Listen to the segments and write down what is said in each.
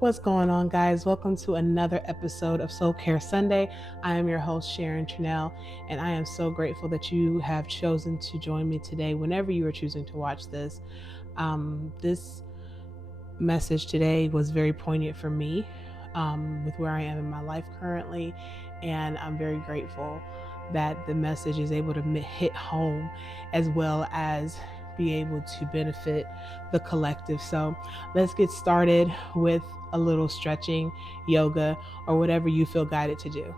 What's going on, guys? Welcome to another episode of Soul Care Sunday. I am your host, Sharon Trinell, and I am so grateful that you have chosen to join me today whenever you are choosing to watch this. This message today was very poignant for me with where I am in my life currently, and I'm very grateful that the message is able to hit home as well as be able to benefit the collective. So let's get started with a little stretching, yoga, or whatever you feel guided to do.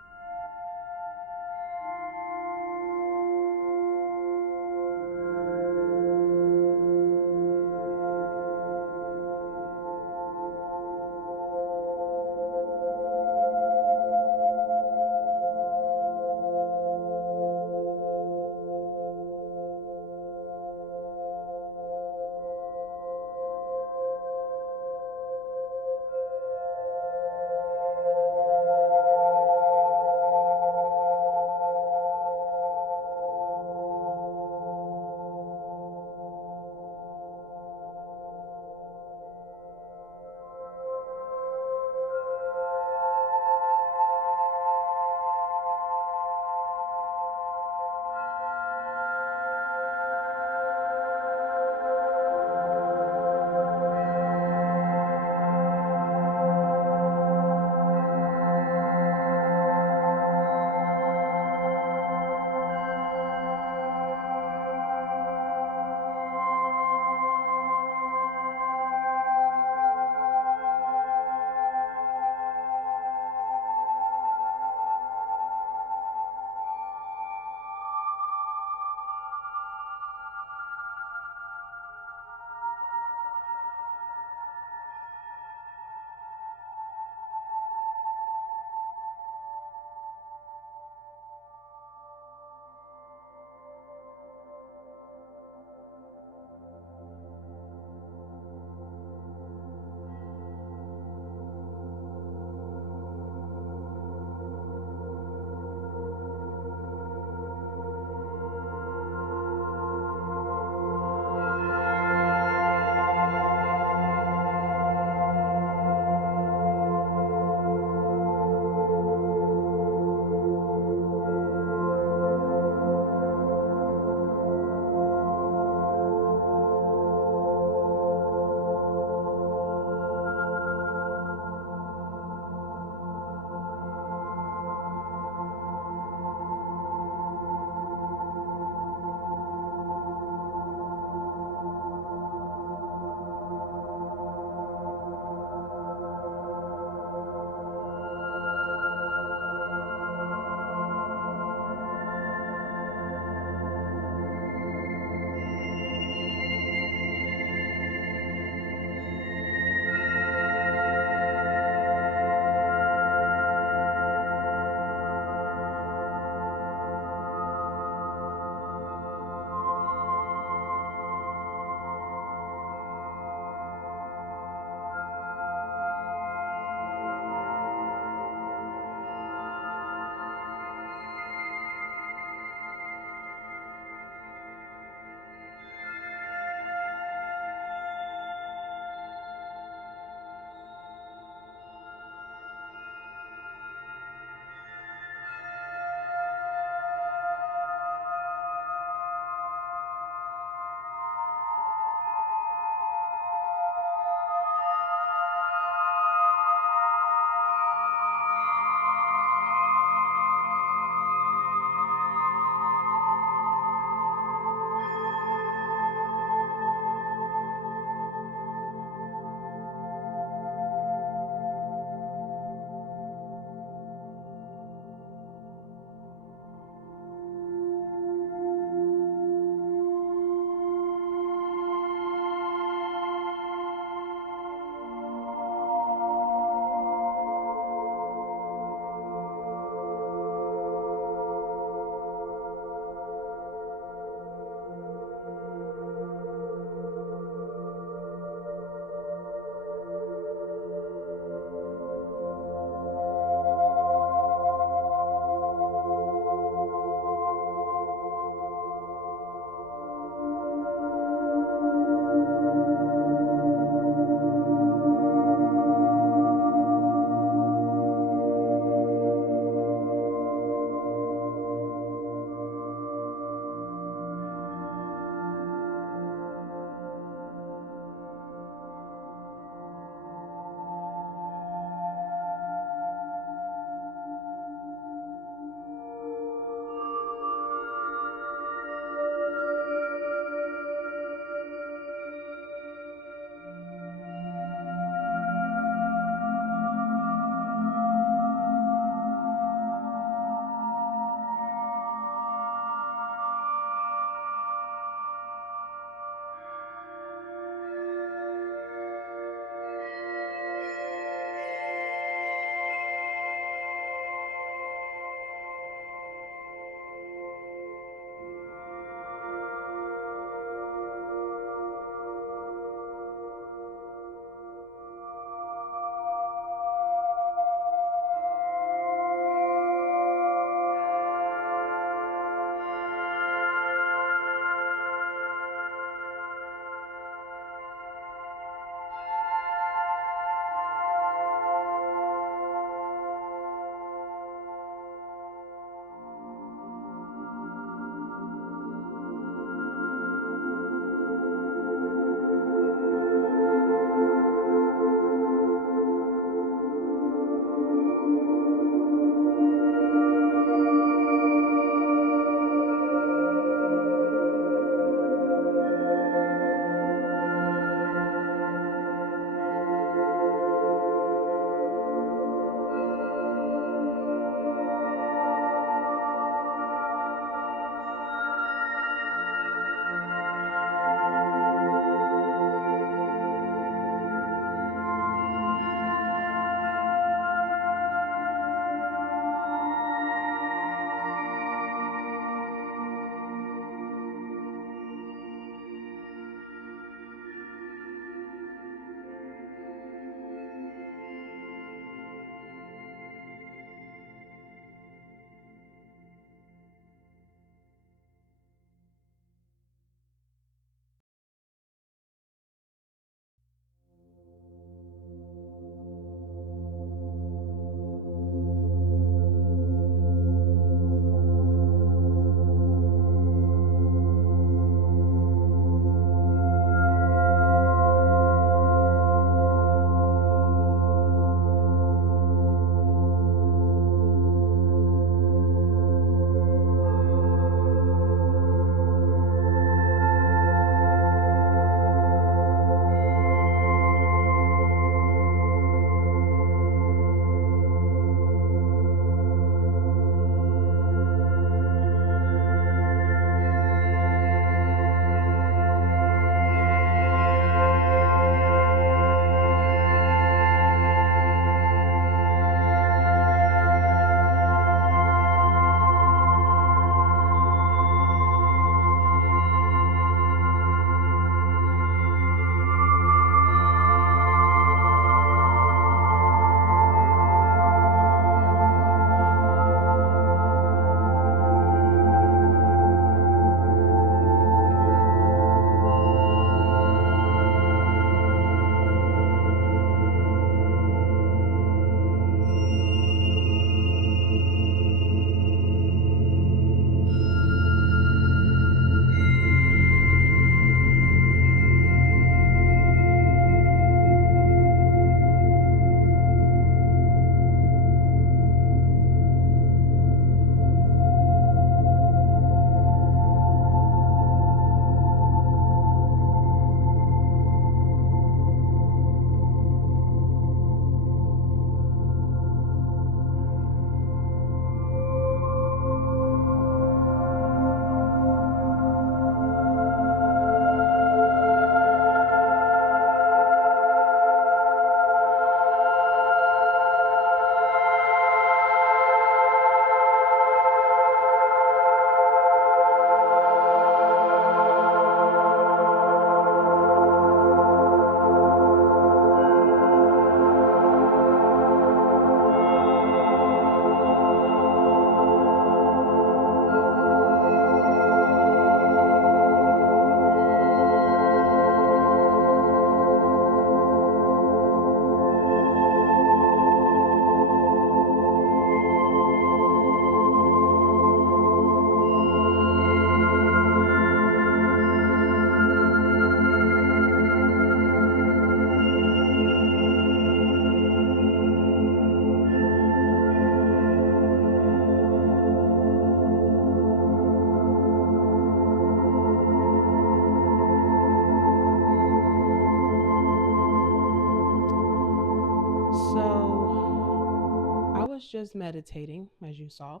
was just meditating, as you saw.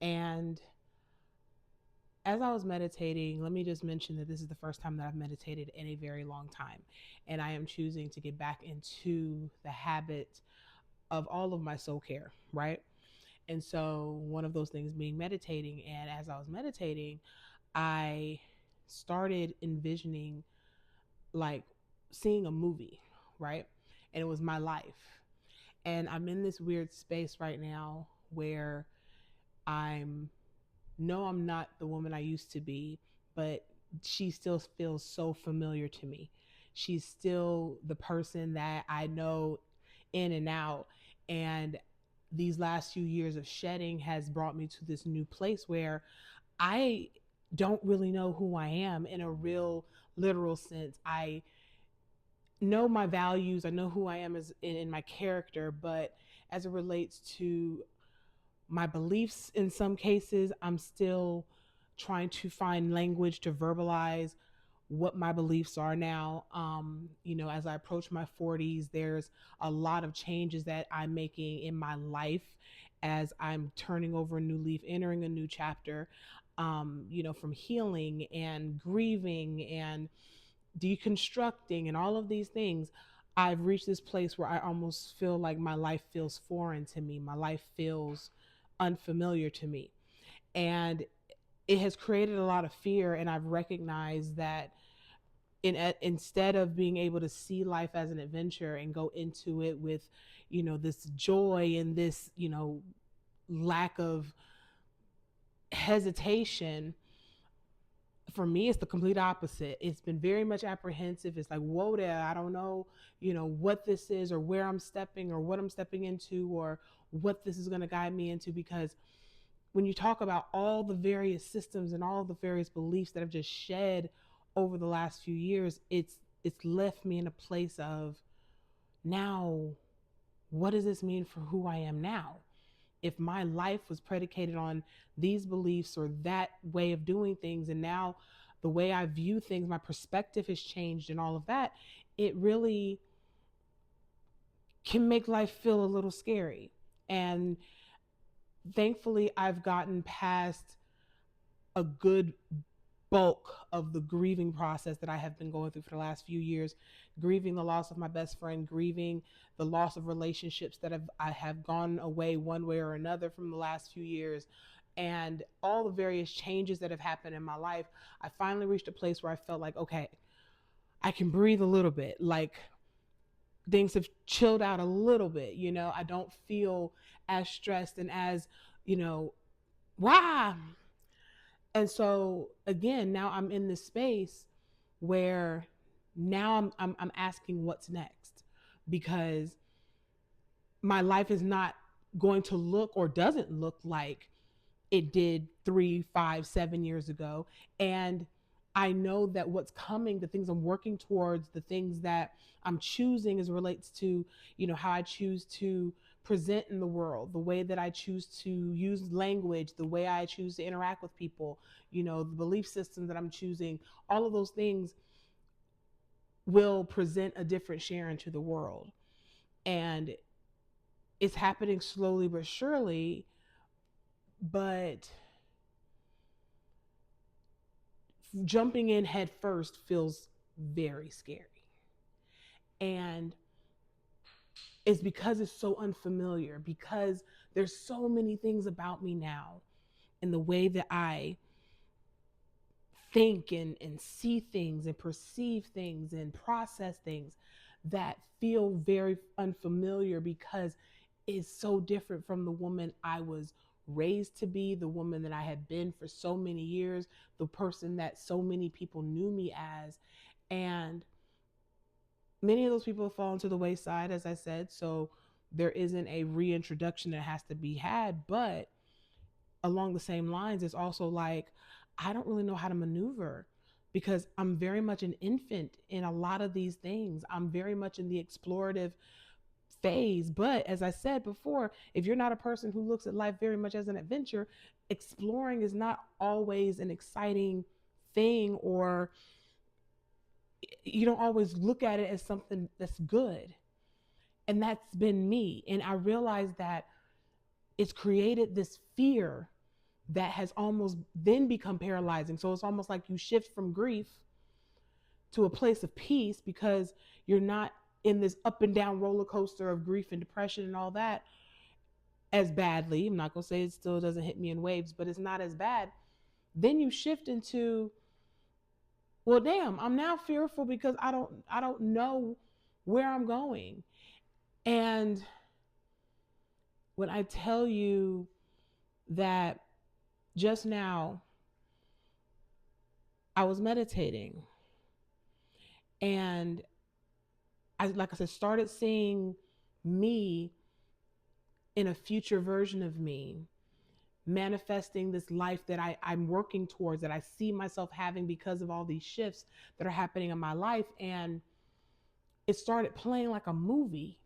And as I was meditating, let me just mention that this is the first time that I've meditated in a very long time. And I am choosing to get back into the habit of all of my soul care, right? And so, one of those things being meditating. And as I was meditating, I started envisioning, like, seeing a movie, right? And it was my life. And I'm in this weird space right now where I'm no, I'm not the woman I used to be, but she still feels so familiar to me. She's still the person that I know in and out. And these last few years of shedding has brought me to this new place where I don't really know who I am in a real literal sense. I know my values, I know who I am as in my character, but as it relates to my beliefs in some cases, I'm still trying to find language to verbalize what my beliefs are now. As I approach my 40s, there's a lot of changes that I'm making in my life as I'm turning over a new leaf, entering a new chapter. From healing and grieving and deconstructing and all of these things, I've reached this place where I almost feel like my life feels foreign to me. My life feels unfamiliar to me. And it has created a lot of fear. And I've recognized that instead of being able to see life as an adventure and go into it with, this joy and this, lack of hesitation, for me it's the complete opposite. It's been very much apprehensive. It's like, whoa there, I don't know, what this is or where I'm stepping or what I'm stepping into or what this is going to guide me into. Because when you talk about all the various systems and all the various beliefs that have just shed over the last few years, it's left me in a place of, now what does this mean for who I am now? If my life was predicated on these beliefs or that way of doing things, and now the way I view things, my perspective has changed and all of that, it really can make life feel a little scary. And thankfully, I've gotten past a good bulk of the grieving process that I have been going through for the last few years, grieving the loss of my best friend, grieving the loss of relationships that I have gone away one way or another from the last few years, and all the various changes that have happened in my life. I finally reached a place where I felt like, okay, I can breathe a little bit. Like, things have chilled out a little bit. I don't feel as stressed and as, you know, wow. And so again, now I'm in this space where now I'm asking what's next, because my life is not going to look or doesn't look like it did 3, 5, 7 years ago. And I know that what's coming, the things I'm working towards, the things that I'm choosing as it relates to, how I choose to present in the world, the way that I choose to use language, the way I choose to interact with people, the belief system that I'm choosing, all of those things will present a different Sharon to the world. And it's happening slowly but surely, but jumping in head first feels very scary. And it's because it's so unfamiliar, because there's so many things about me now and the way that I think and see things and perceive things and process things that feel very unfamiliar, because it's so different from the woman I was raised to be, the woman that I had been for so many years, the person that so many people knew me as. And many of those people have fallen to the wayside, as I said. So there isn't a reintroduction that has to be had. But along the same lines, it's also like, I don't really know how to maneuver, because I'm very much an infant in a lot of these things. I'm very much in the explorative phase. But as I said before, if you're not a person who looks at life very much as an adventure, exploring is not always an exciting thing, or you don't always look at it as something that's good. And that's been me. And I realized that it's created this fear that has almost then become paralyzing. So it's almost like you shift from grief to a place of peace because you're not in this up and down roller coaster of grief and depression and all that as badly. I'm not going to say it still doesn't hit me in waves, but it's not as bad. Then you shift into, well, damn, I'm now fearful because I don't know where I'm going. And when I tell you that just now I was meditating and I, like I said, started seeing me in a future version of me, manifesting this life that I'm working towards, that I see myself having because of all these shifts that are happening in my life. And it started playing like a movie.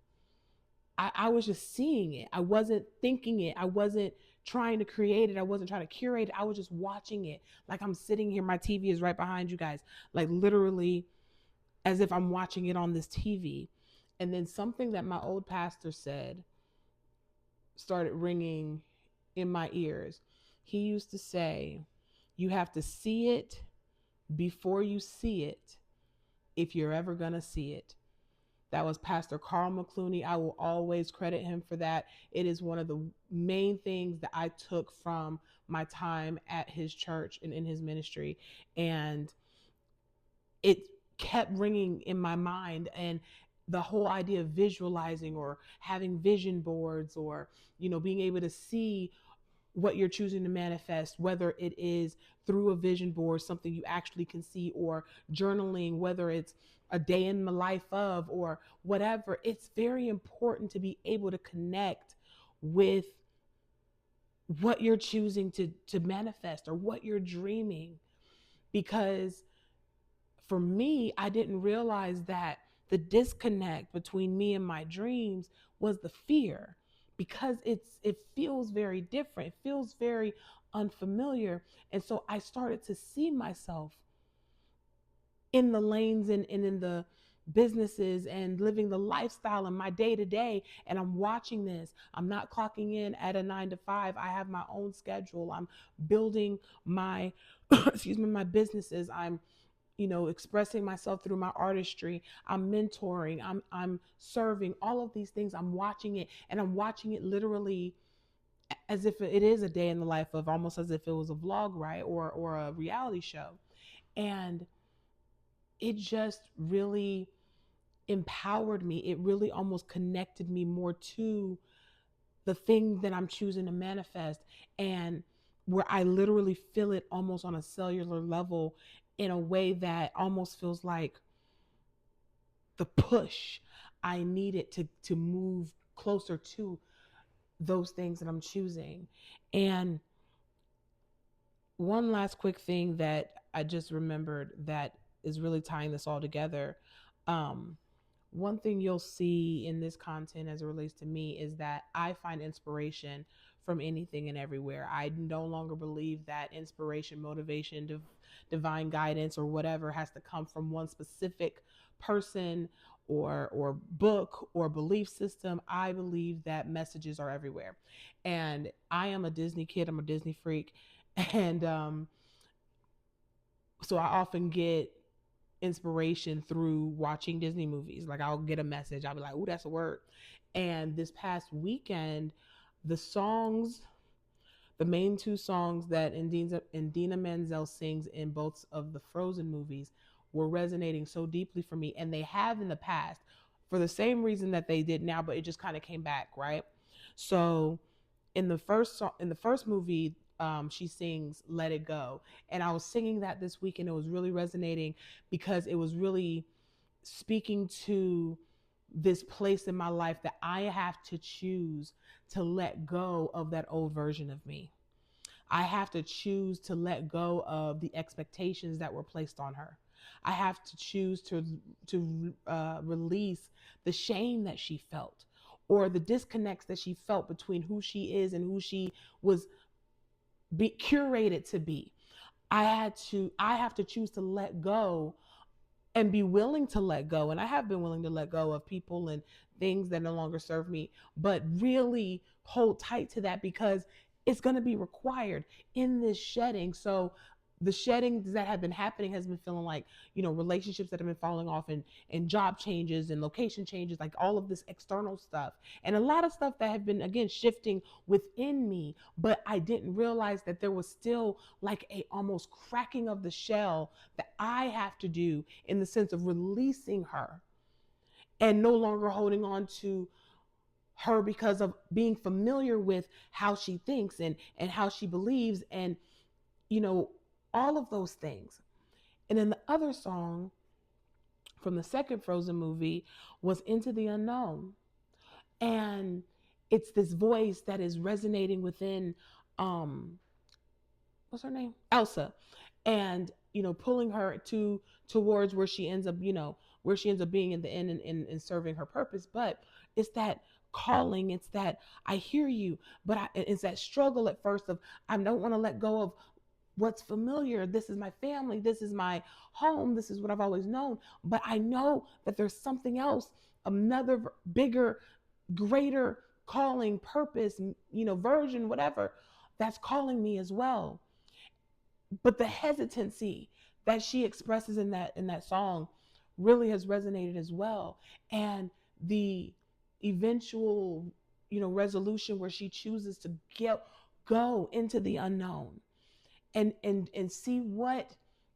I was just seeing it. I wasn't thinking it. I wasn't trying to create it. I wasn't trying to curate it. I was just watching it. Like I'm sitting here. My TV is right behind you guys. Like literally as if I'm watching it on this TV. And then something that my old pastor said started ringing in my ears. He used to say, you have to see it before you see it if you're ever going to see it. That was Pastor Carl McClooney. I will always credit him for that. It is one of the main things that I took from my time at his church and in his ministry. And it kept ringing in my mind. And the whole idea of visualizing or having vision boards or, being able to see what you're choosing to manifest, whether it is through a vision board, something you actually can see, or journaling, whether it's a day in the life of, or whatever. It's very important to be able to connect with what you're choosing to manifest or what you're dreaming. Because for me, I didn't realize that the disconnect between me and my dreams was the fear, because it feels very different. It feels very unfamiliar. And so I started to see myself in the lanes and in the businesses and living the lifestyle in my day to day. And I'm watching this. I'm not clocking in at a 9 to 5. I have my own schedule. I'm building my, excuse me, my businesses. I'm expressing myself through my artistry. I'm mentoring. I'm serving. All of these things. I'm watching it, and I'm watching it literally as if it is a day in the life of, almost as if it was a vlog, right, or a reality show. And it just really empowered me. It really almost connected me more to the thing that I'm choosing to manifest, and where I literally feel it almost on a cellular level in a way that almost feels like the push I needed to move closer to those things that I'm choosing. And one last quick thing that I just remembered that is really tying this all together. Um, One thing you'll see in this content as it relates to me is that I find inspiration from anything and everywhere. I no longer believe that inspiration, motivation, divine guidance, or whatever has to come from one specific person or book or belief system. I believe that messages are everywhere. And I am a Disney kid, I'm a Disney freak. And so I often get inspiration through watching Disney movies. Like I'll get a message, I'll be like, "Ooh, that's a word." And this past weekend, the songs, the main two songs that Indina Menzel sings in both of the Frozen movies were resonating so deeply for me, and they have in the past for the same reason that they did now, but it just kind of came back, right? So in the first movie, she sings "Let It Go," and I was singing that this week, and it was really resonating because it was really speaking to this place in my life that I have to choose to let go of that old version of me. I have to choose to let go of the expectations that were placed on her. I have to choose to release the shame that she felt, or the disconnects that she felt between who she is and who she was curated to be. I have to choose to let go and be willing to let go. And I have been willing to let go of people and things that no longer serve me, but really hold tight to that because it's going to be required in this shedding. So the shedding that have been happening has been feeling like, relationships that have been falling off, and job changes and location changes, like all of this external stuff, and a lot of stuff that have been, again, shifting within me. But I didn't realize that there was still like a almost cracking of the shell that I have to do, in the sense of releasing her and no longer holding on to her because of being familiar with how she thinks and how she believes, and you know all of those things. And then the other song from the second Frozen movie was Into the Unknown. And it's this voice that is resonating within, um what's her name, Elsa, and pulling her towards where she ends up, where she ends up being in the end, and serving her purpose. But it's that calling, it's that I hear you, but it's that struggle at first of, I don't want to let go of what's familiar. This is my family, this is my home, this is what I've always known. But I know that there's something else, another bigger, greater calling, purpose, version, whatever, that's calling me as well. But the hesitancy that she expresses in that song really has resonated as well. And the eventual, resolution where she chooses to go into the unknown, and see what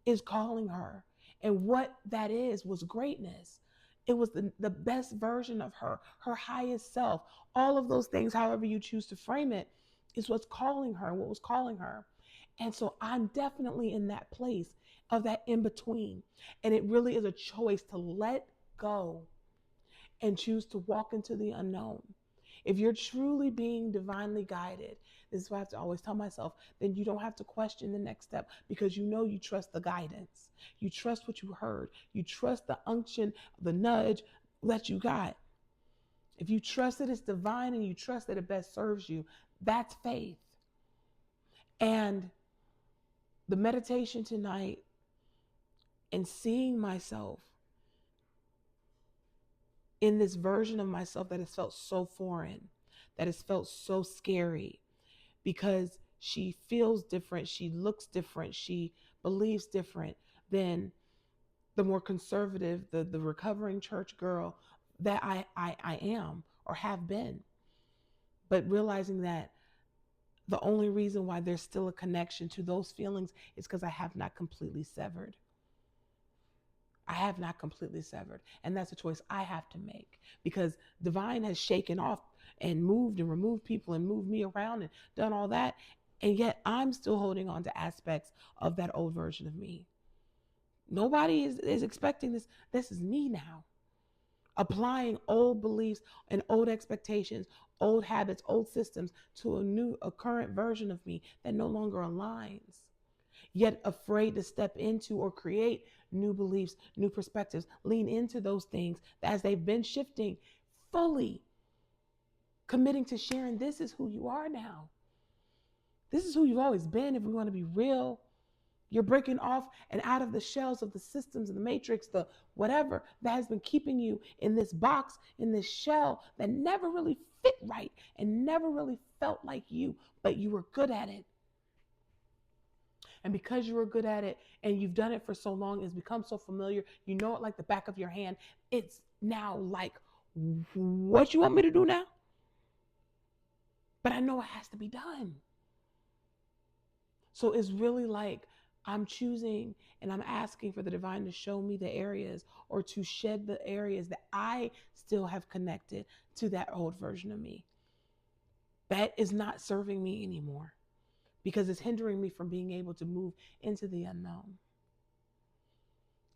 is calling her. And what that is was greatness. It was the best version of her highest self. All of those things, however you choose to frame it, is what's calling her, what was calling her. And so I'm definitely in that place of that in between. And it really is a choice to let go and choose to walk into the unknown. If you're truly being divinely guided, this is what I have to always tell myself, then you don't have to question the next step, because you trust the guidance. You trust what you heard. You trust the unction, the nudge that you got. If you trust that it's divine and you trust that it best serves you, that's faith. And the meditation tonight, and seeing myself in this version of myself that has felt so foreign, that has felt so scary, because she feels different, she looks different, she believes different than the more conservative, the recovering church girl that I am or have been. But realizing that the only reason why there's still a connection to those feelings is because I have not completely severed. I have not completely severed. And that's a choice I have to make, because divine has shaken off and moved and removed people and moved me around and done all that. And yet I'm still holding on to aspects of that old version of me. Nobody is expecting this. This is me now. Applying old beliefs and old expectations, old habits, old systems to a current version of me that no longer aligns, yet afraid to step into or create new beliefs, new perspectives, lean into those things as they've been shifting, fully committing to sharing, this is who you are now. This is who you've always been. If we want to be real, you're breaking off and out of the shells of the systems and the matrix, the whatever that has been keeping you in this box, in this shell that never really fit right and never really felt like you, but you were good at it. And because you were good at it and you've done it for so long, it's become so familiar, you know it like the back of your hand. It's now like, what you want me to do now? But I know it has to be done. So it's really like I'm choosing and I'm asking for the divine to show me the areas, or to shed the areas that I still have connected to that old version of me that is not serving me anymore, because it's hindering me from being able to move into the unknown.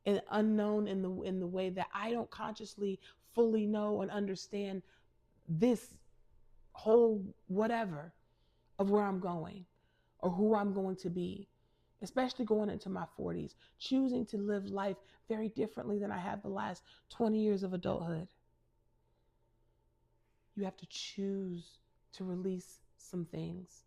And unknown in the way that I don't consciously fully know and understand this whole whatever of where I'm going or who I'm going to be, especially going into my 40s, choosing to live life very differently than I have the last 20 years of adulthood. You have to choose to release some things.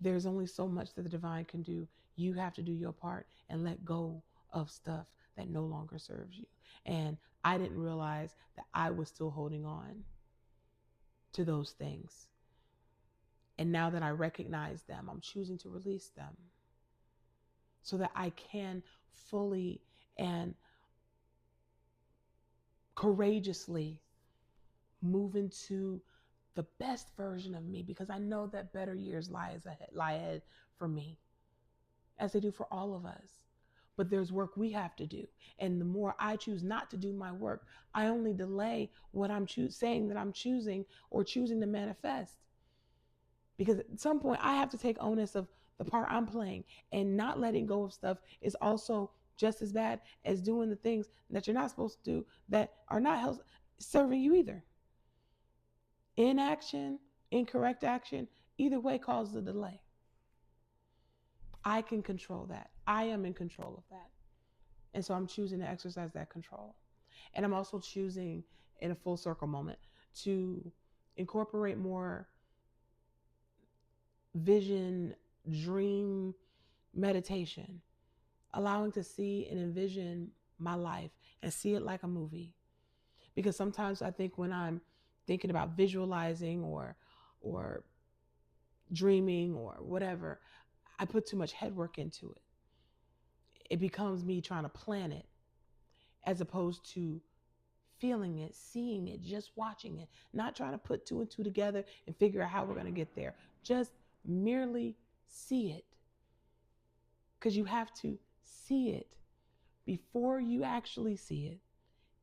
There's only so much that the divine can do. You have to do your part and let go of stuff that no longer serves you. And I didn't realize that I was still holding on to those things. And now that I recognize them, I'm choosing to release them so that I can fully and courageously move into the best version of me, because I know that better years lie ahead for me, as they do for all of us. But there's work we have to do. And the more I choose not to do my work, I only delay what I'm saying that I'm choosing or choosing to manifest. Because at some point, I have to take onus of the part I'm playing, and not letting go of stuff is also just as bad as doing the things that you're not supposed to do that are not serving you either. Inaction, incorrect action, either way causes a delay. I can control that. I am in control of that. And so I'm choosing to exercise that control. And I'm also choosing, in a full circle moment, to incorporate more vision, dream meditation, allowing to see and envision my life and see it like a movie. Because sometimes I think when I'm thinking about visualizing or dreaming or whatever, I put too much head work into it. It becomes me trying to plan it as opposed to feeling it, seeing it, just watching it, not trying to put two and two together and figure out how we're going to get there. Just merely see it. Because you have to see it before you actually see it,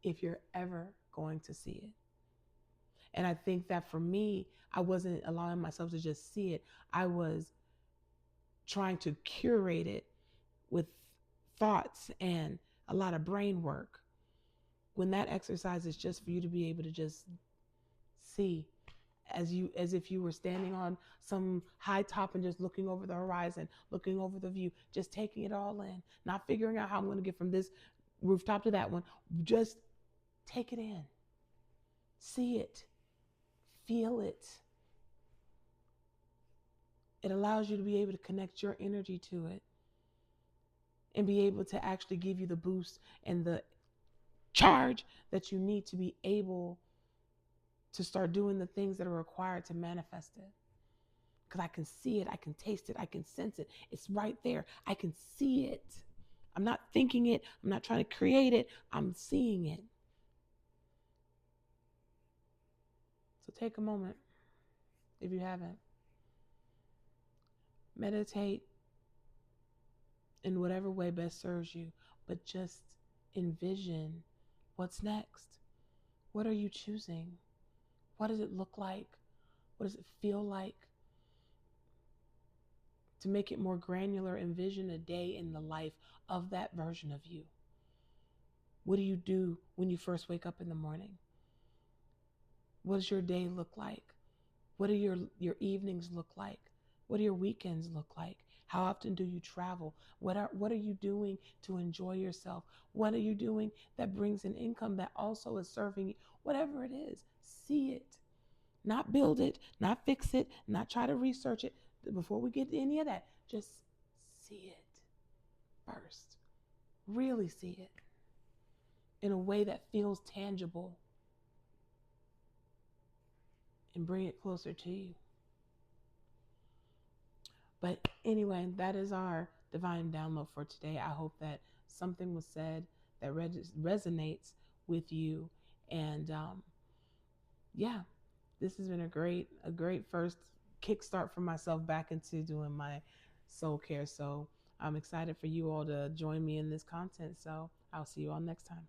if you're ever going to see it. And I think that for me, I wasn't allowing myself to just see it. I was trying to curate it with thoughts and a lot of brain work, when that exercise is just for you to be able to just see, as if you were standing on some high top and just looking over the horizon, looking over the view, just taking it all in, not figuring out how I'm going to get from this rooftop to that one. Just take it in, see it, feel it. It allows you to be able to connect your energy to it and be able to actually give you the boost and the charge that you need to be able to start doing the things that are required to manifest it. Because I can see it, I can taste it, I can sense it. It's right there. I can see it. I'm not thinking it, I'm not trying to create it, I'm seeing it. So take a moment, if you haven't. Meditate in whatever way best serves you, but just envision what's next. What are you choosing? What does it look like? What does it feel like? To make it more granular, envision a day in the life of that version of you. What do you do when you first wake up in the morning? What does your day look like? What do your evenings look like? What do your weekends look like? How often do you travel? What are you doing to enjoy yourself? What are you doing that brings an income that also is serving you? Whatever it is, see it. Not build it, not fix it, not try to research it. Before we get to any of that, just see it first. Really see it in a way that feels tangible, and bring it closer to you. But anyway, that is our divine download for today. I hope that something was said that resonates with you. And yeah, this has been a great first kickstart for myself back into doing my soul care. So I'm excited for you all to join me in this content. So I'll see you all next time.